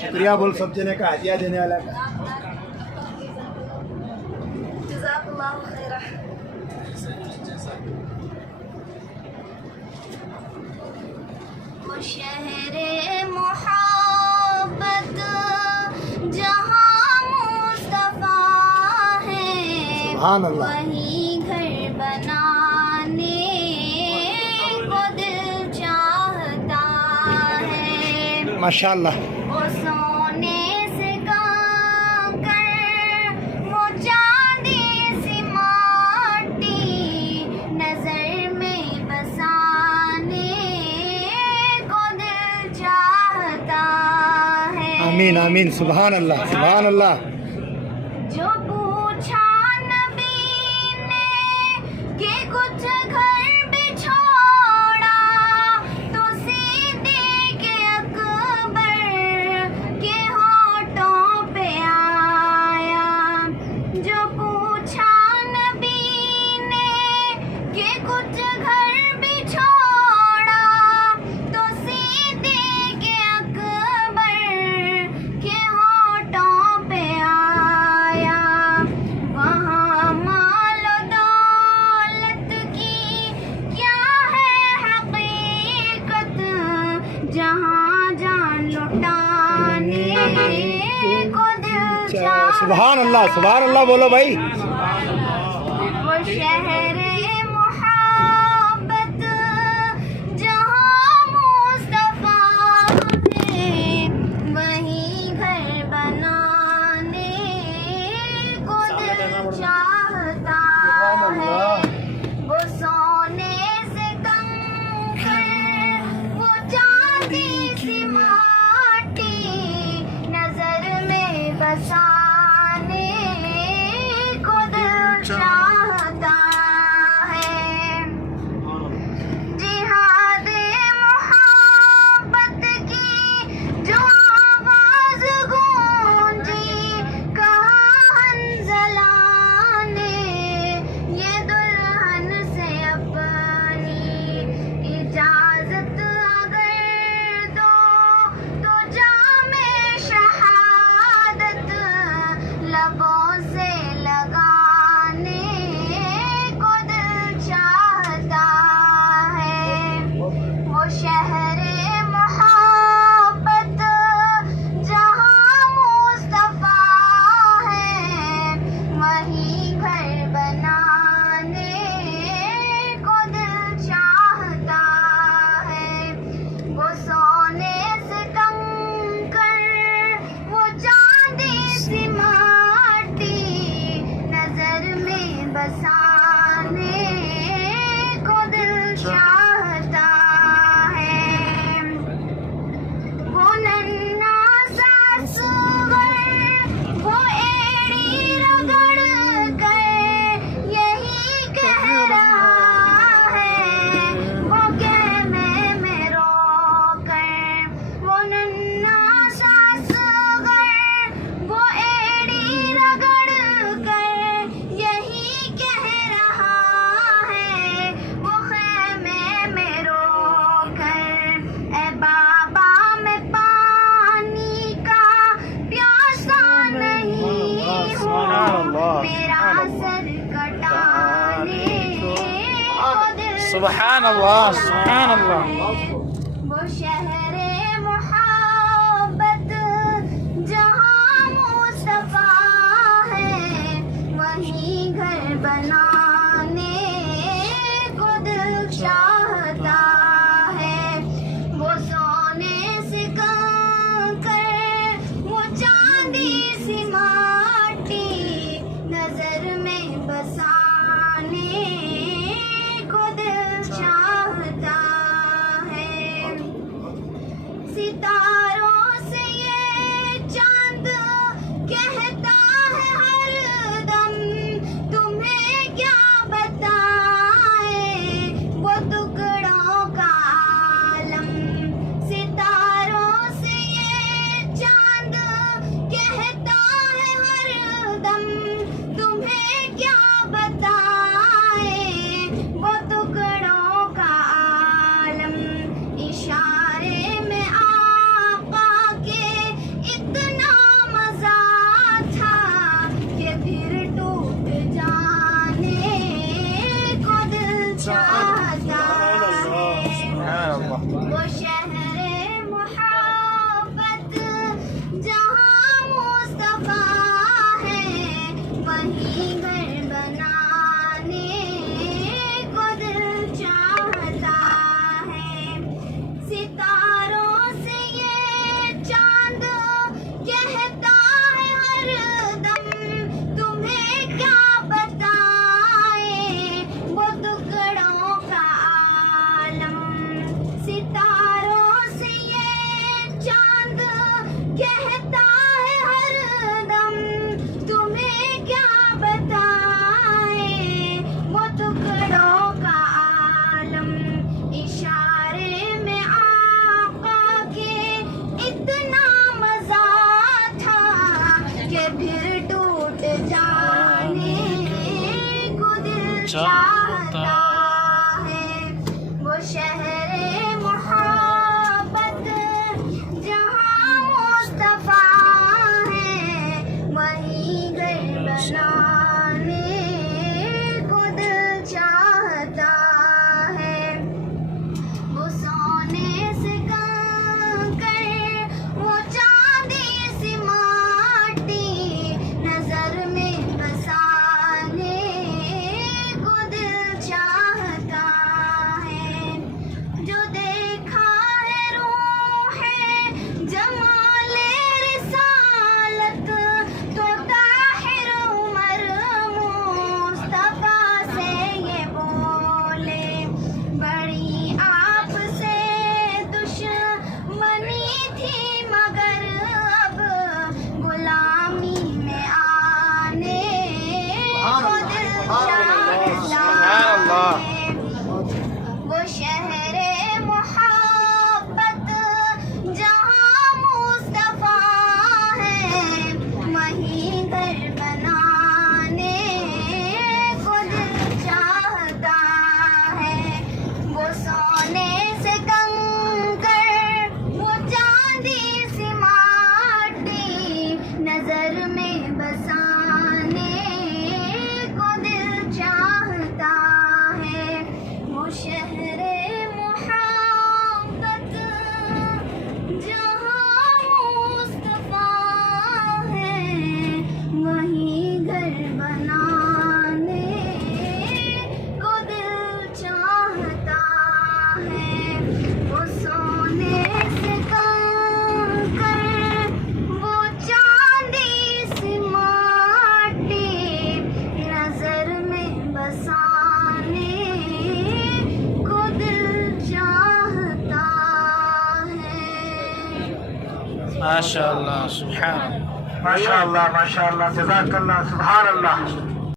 शुक्रिया बोल सब जने का, हदिया देने वाला का। जज़ाकल्लाहु खैरा। वो शहरे मोहब्बत जहाँ मुस्तफा है, सुभान अल्लाह। वही घर बनाने को दिल चाहता है। माशाअल्लाह। वो सोने से कंकर, वो चांदी सी माटी, नजर में बसाने को दिल चाहता है। आमीन आमीन, सुभान अल्लाह सुभान अल्लाह। जो पूछा नबी ने कि कुछ घर भी छोड़ा, तो सिद्दीक़ अकबर के होठों पे आया। जो पूछा नबी ने कि कुछ घर भी छोड़ा, तो सिद्दीक़ अकबर के होठों पे आया। वहाँ माल दौलत की क्या है हकीकत, जहाँ जान लुटाने को दिल चाहता। सुभान अल्लाह बोलो भाई। वो शहरे मोहब्बत जहाँ मुस्तफा है, वही घर बनाने को दिल चाहता है। वो सोने से कंकर, वो चांदी सी माटी, नजर में बसाने को दिल चाहता है। जिहादे मोहब्बत की जो आवाज गूंजी, कहा हंज़ला ने ये दुल्हन से अपनी इजाजत अगर दो, तो जामे शहादत लबों से लगाने को दिल चाहता है। वो शहरे मोहब्बत जहाँ मुस्तफा है, वही घर बनाने को दिल चाहता है। वो सोने से कंकर, वो चांदी सी माटी, नजर में बसाने को दिल चाहता है। वो नन्हा सा सुगर, वो एड़ी रगड़ कर यही कह रहा है, वो कहने में रोकर। वो नन्हा सा सुगर, वो एड़ी रगड़ कर यही कह रहा है, वो खेमे में रोकर। ए बाबा मैं पानी का प्यासा नहीं हूँ, मेरा सर कटाने को दिल सुभान अल्लाह सुभान अल्लाह। वो शहरे मोहब्बत जहाँ मुस्तफा है, वही घर बनाने को दिल चाहता है। वो सोने से कंकर, वो चांदी सी माटी, नजर में बसाने को दिल चाहता है। सितारों से ये चांद कहता है हरदम, तुम्हें क्या बताए वो टुकड़ों का आलम। सितारों से ये चांद कहता है हरदम, तुम्हें क्या बताए वो टुकड़ों का आलम। इशारे में आप माशाअल्लाह सुभान माशाअल्लाह माशाअल्लाह जज़ाकल्लाह सुभान अल्लाह